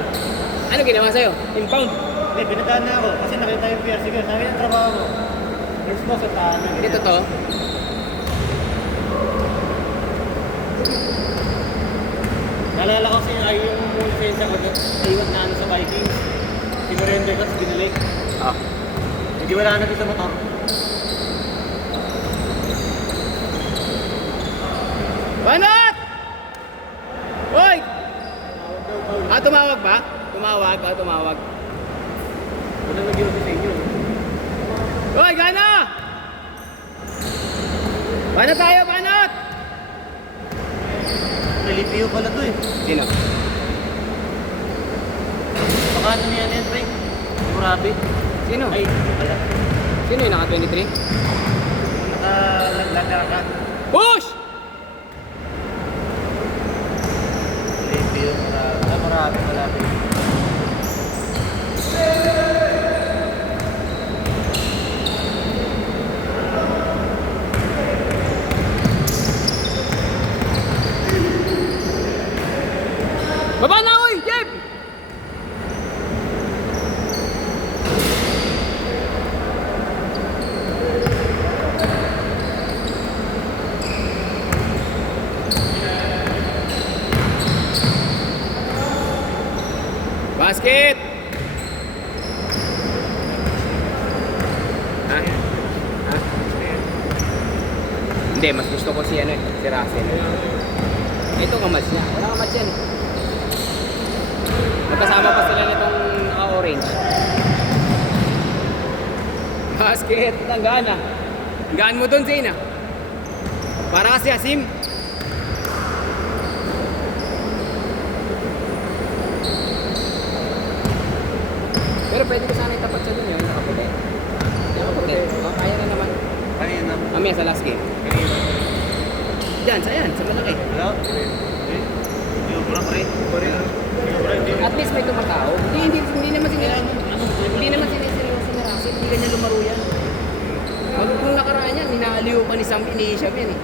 gago. Ano ginawa sa'yo? Impound? Hindi, pinadaan na ako kasi nakita yung PRC ko. Sabi ng trabaho ko. First mo sa tahanan. Hindi totoo. Naalala ko kasi yung lisensya ko doon. Naiwan na ano sa Vikings. Sinurrender ko, binalik. Ah. Hindi wala na doon sa motor. Banat! Hoy! Tumawag ba? Tumawag. Wala nag-iwan sa inyo. Hoy, gana! Banat tayo, banat! Nalipio pala to eh. Sino? Baka ano yan yan, pre? Murabi. Sino? Ay, hindi pala. Sino yung naka-23? Naka-laglagan. Push! Nalipio, murabi. Baba na, uy! Jeep! Basket! Ha? Hindi, mas gusto ko si ano eh, si Russell. Ito kamas niya. Wala kamas yan. Magkasama pa sila nitong orange. Basket! Ang gana. Gaan mo doon, Zayna. Para kasi Asim. Pero pwede ko sana itapat siya dun yun, nakaputi. Nakaputi. Oh, kaya na naman. Kanina. Mamaya sa last game. Kanina. Diyan, sa malaki. Wala? Hindi mo pura, pre. At least may tumatao. Hindi naman siniseryoso ni Russell. Hindi ganyan lumaro yan. Kung nakaraan yan, hinaaliw pa ni Sam Inisham yan eh.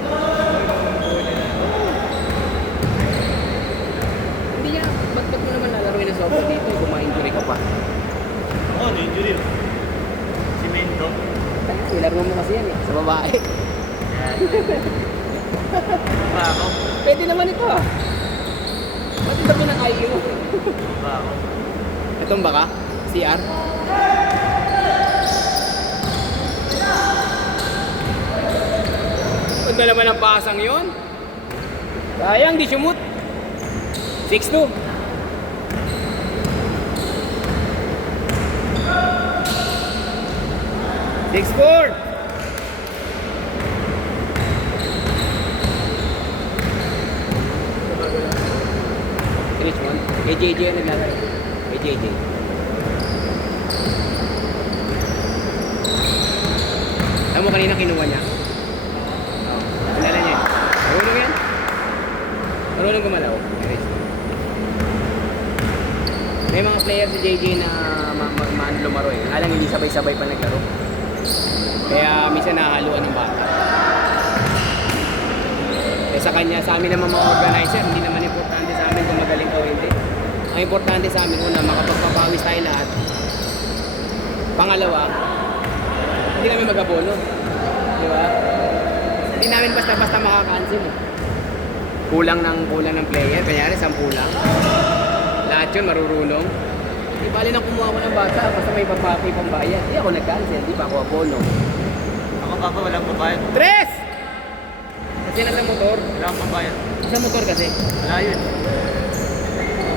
Hindi yan. Ba't mo naman lalaroin ng softball dito? Kumainjury ka pa. Oo, na-injury. Si Mendo. Ilaro mo kasi yan eh. Sa babae. Ba ako? Pwede naman ito ah. Ba't iba pinakayo mo? Ba ako? Itong baka? CR? Ba't na naman ang pasang yun? Sayang, di sumut. 6-2. Six-four. Richmond. Kay JJ ang naglalaro. Kay JJ. Alam mo kanina kinuha niya? Oo. Kilala niya. Marunong yan? Marunong gumalaw. May mga player si JJ na lumaro eh. Alang hindi sabay-sabay pa naglaro. Kaya minsan nahaluan yung bata. Eh sa kanya, sa amin naman mga organizer, hindi naman importante sa amin kung magaling ka o hindi. Ang importante sa amin, una, makapagpapawis tayo lahat. Pangalawa, hindi kami mag-abono. Di ba? Hindi namin basta-basta makakancel eh. Kulang ng player, kanyari 10 lang. Lahat yun marurunong. Di bali nang kumuha ko ng bata, basta may pambayad. Hindi ako nag-cancel, di ba ako abono. Ako papa, walang babayad. Tres! Kasi nasa motor. Wala akong babayad. Sa motor kasi. Wala yun.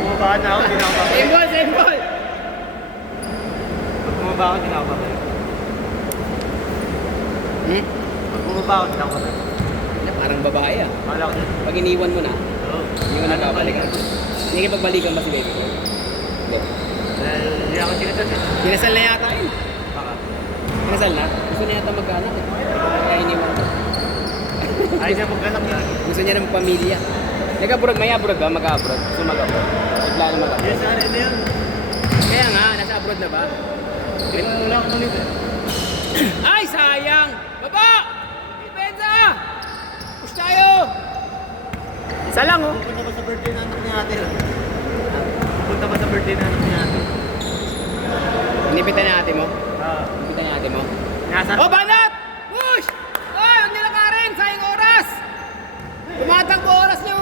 Bumabahan na ako, hindi na ako babayad. Same ball, same ball! Pag bumaba ako, hindi na ako babayad. Pag bumaba ako, hindi na ako babayad. Parang babae ah. Wala ko dyan. Pag iniwan mo na, Oo. hindi mo na babalikan. Hindi ka pagbalikan ba si baby ko? Hindi. Hindi ako sinasal eh. Kinasal na yata yun. Baka. Kinasal na? Gusto niya yata magkaanak eh. Kaya iniwan ko. Ayaw niya maghanap yan. Gusto niya ng pamilya. Nag-abroad, may abroad ba? Mag-abroad. Gusto mag-abroad. Bigla na mag-abroad. Yes, ano yun? Kaya nga, nasa abroad na ba? Wala akong ulit eh. Ay, sayang! Baba! Depensa! Push tayo! Isa lang oh. Pupunta ba sa birthday ng anak ni ate? Pupunta ba sa birthday na natin natin. Inipitan na ate mo? Ah. Inipitan na ate mo? Nasa... Oh, banat! Push! Ay, huwag nila karin! Sayang oras! Tumatakbo oras nyo!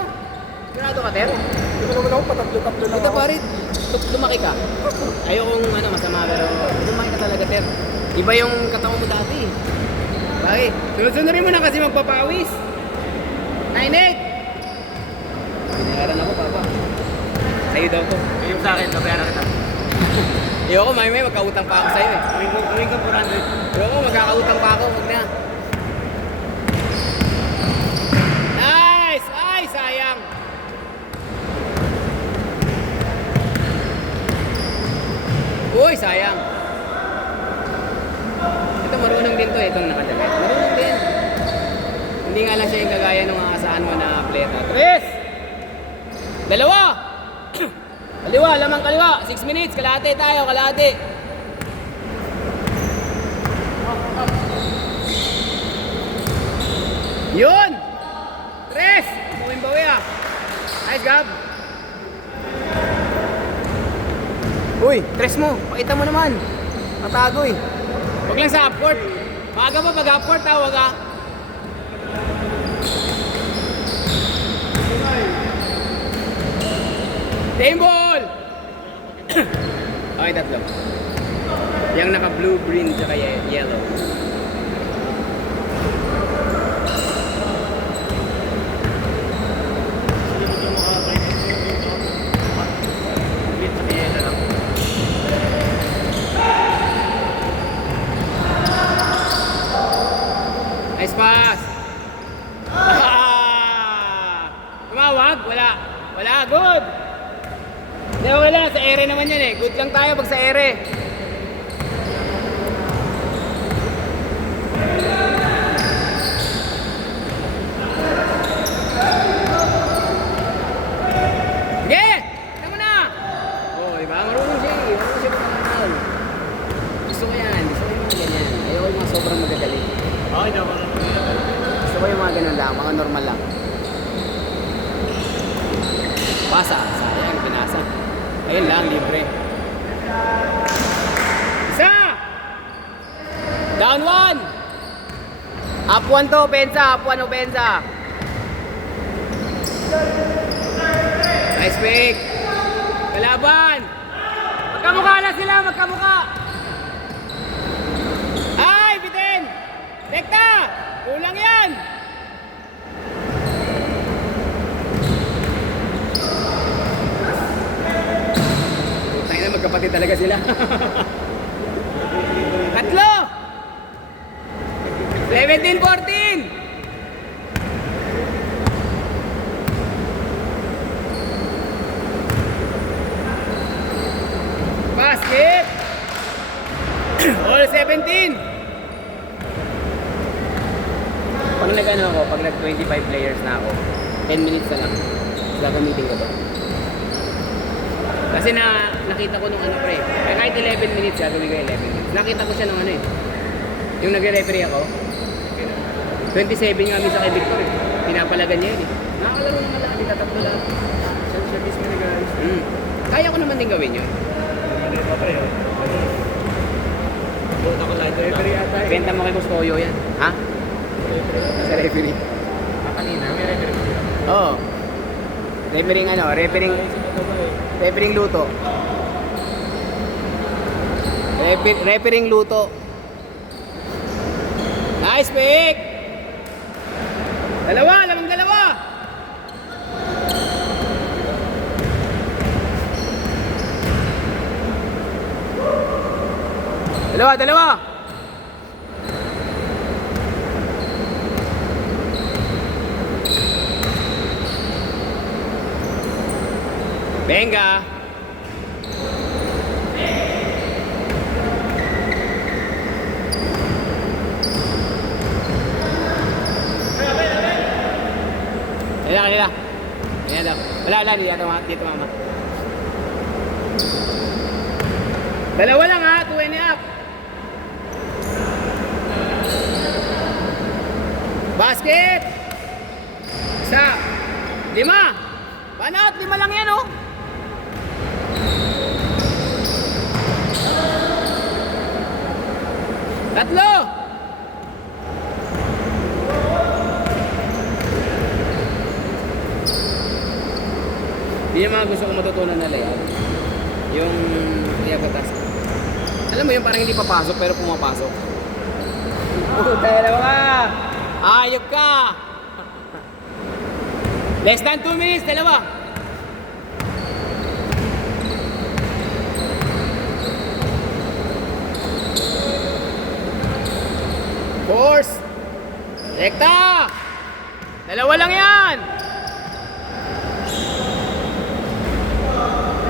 Sigurado ka, Ter? Hindi mo naman ako patatlo-tatlo lang Ito ako. pare, lumaki ka. Ayokong masama pero lumaki ka talaga, Ter. Iba yung katawan mo dati. Bakit? Sunod-sunod mo na kasi magpapawis. 9-8! Binayaran ako, Papa. Sa'yo daw to. Yung sa akin, nabayaran kita. Ayoko, may magkautang pa ako sa'yo eh. Gawin ka 400. Ayoko, magkakautang pa ako. Huwag na. Nice! Ay, sayang! Uy, sayang! Ito, marunong din to eh, itong nakadamit. Marunong din. Hindi nga lang siya yung kagaya nung aasahan mo na atleta. 3! Dalawa! Kaliwa, lamang kaliwa. 6 minutes, kalahati tayo, kalahati. Yun! 3! Bawin-bawi ah. Nice, Gab. Uy, 3 mo. Pakita mo naman. Matago eh. Huwag lang sa upcourt. Maaga pa pag upcourt, tawag ah. Team ball! Okay, tatlo. Yung naka blue, green, tsaka yellow. Nice pass! Tumawag? Wala. Wala, good! Hindi, okay lang. Sa ere naman yan eh. Good lang tayo pag sa ere. Sige! Tignan mo na! Oo, diba? Marunong siya eh. Marunong siya magkanal. Gusto ko yan. Gusto ko yung mga ganyan. Ayoko yung mga sobrang magagaling. Okay, daw. Gusto ko yung mga ganun lang. Mga normal lang. Pasa. Sayang, pinasa. Ayun lang, libre. Isa! Down 1! Up 1 to, Benza. Up 1 o Benza. Nice pick. Kalaban. Magkamukha na sila, magkamukha. Ay, bitin. Tekta. Kulang yan. Putang ina, magkapatid talaga sila. Tatlo. 17-14. Basket. All 17. Pag nag-ano ako, pag nag-25 players na ako, 10 minutes na lang. Gagamitin ko ba? Kasi nakita ko nung ano pre. Kahit 11 minutes, gagawin ko 11 minutes. Nakita ko siya nung ano eh. Yung nagre-referee ako. 27 nga minsan kay Victor eh. Pinapalagan niya yun eh. Nakakalaro naman lang, tatatlo lang. Service mo na guys. Kaya ko naman din gawin yun. Hindi pa pre. Buta ko light. Referee ata eh. Benta mo kay Custodio yan. Ha? Sa referee. Kanina, may referee. Oo. Refereeing ano, refereeing luto. Refereeing luto. Nice pick! Dalawa, lamang dalawa! Dalawa! Venga! Kanila. Ayan daw. Wala, dito mama. Dalawa lang ha, 2 and a half. Basket! Isa. 5. Banat, 5 lang yan oh. matutunan na layout. Yung diagatas. Alam mo yun, parang hindi papasok pero pumapasok. Dalawa ka! Ayop ka! Less than 2 minutes, dalawa. Force! Rekta! Dalawa lang yan!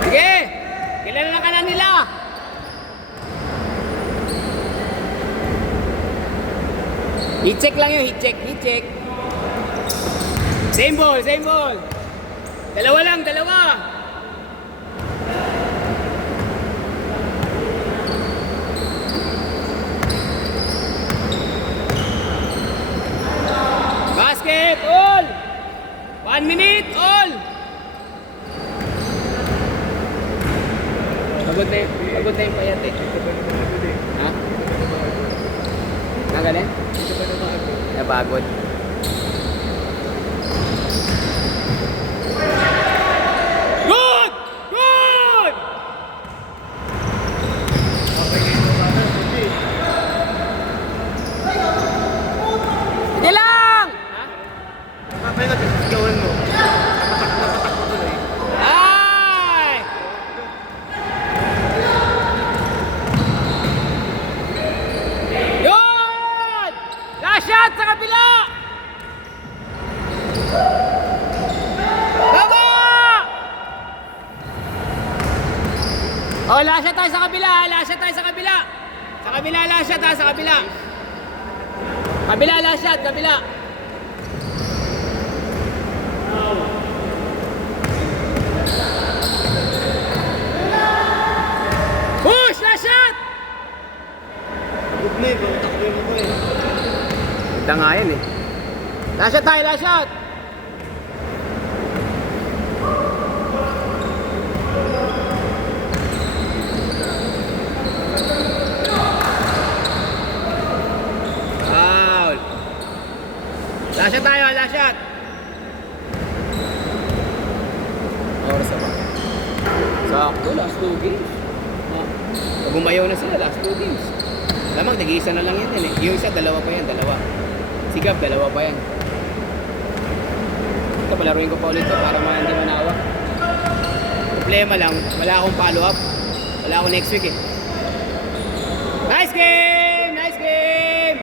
Sige! Kilala ka na nila! Heat check lang yun, heat check, heat check. Same ball, same ball. Dalawa lang, dalawa. Basket, all. 1 minute, all. Pagod na yung payat eh. Ha? Nagaling? Napagod. Good! Good! Sige lang! Ha? Kapay na gawin mo. Ay! Yun! Last shot sa kabila! Tama! Oh, last shot tayo sa kabila, last shot tayo sa kabila. Sa kabila, last shot ha, sa kabila. Kabila, last shot, kabila. Push! Last shot! Good na eh, bang takbo mo ko eh. Ganda nga yan eh. Last shot tayo, last shot! Foul! Last shot tayo, last shot! Oras na ba? Sakto, last 2 games. Pag umayaw na sila, last 2 games. Lamang, nag-iisa na lang yan eh. Yung isa, dalawa pa yan, dalawa. Si Gab, dalawa pa yan. Ito, palaruin ko pa ulit to para hindi manawa. Problema lang, wala akong follow-up. Wala akong next week eh. Nice game!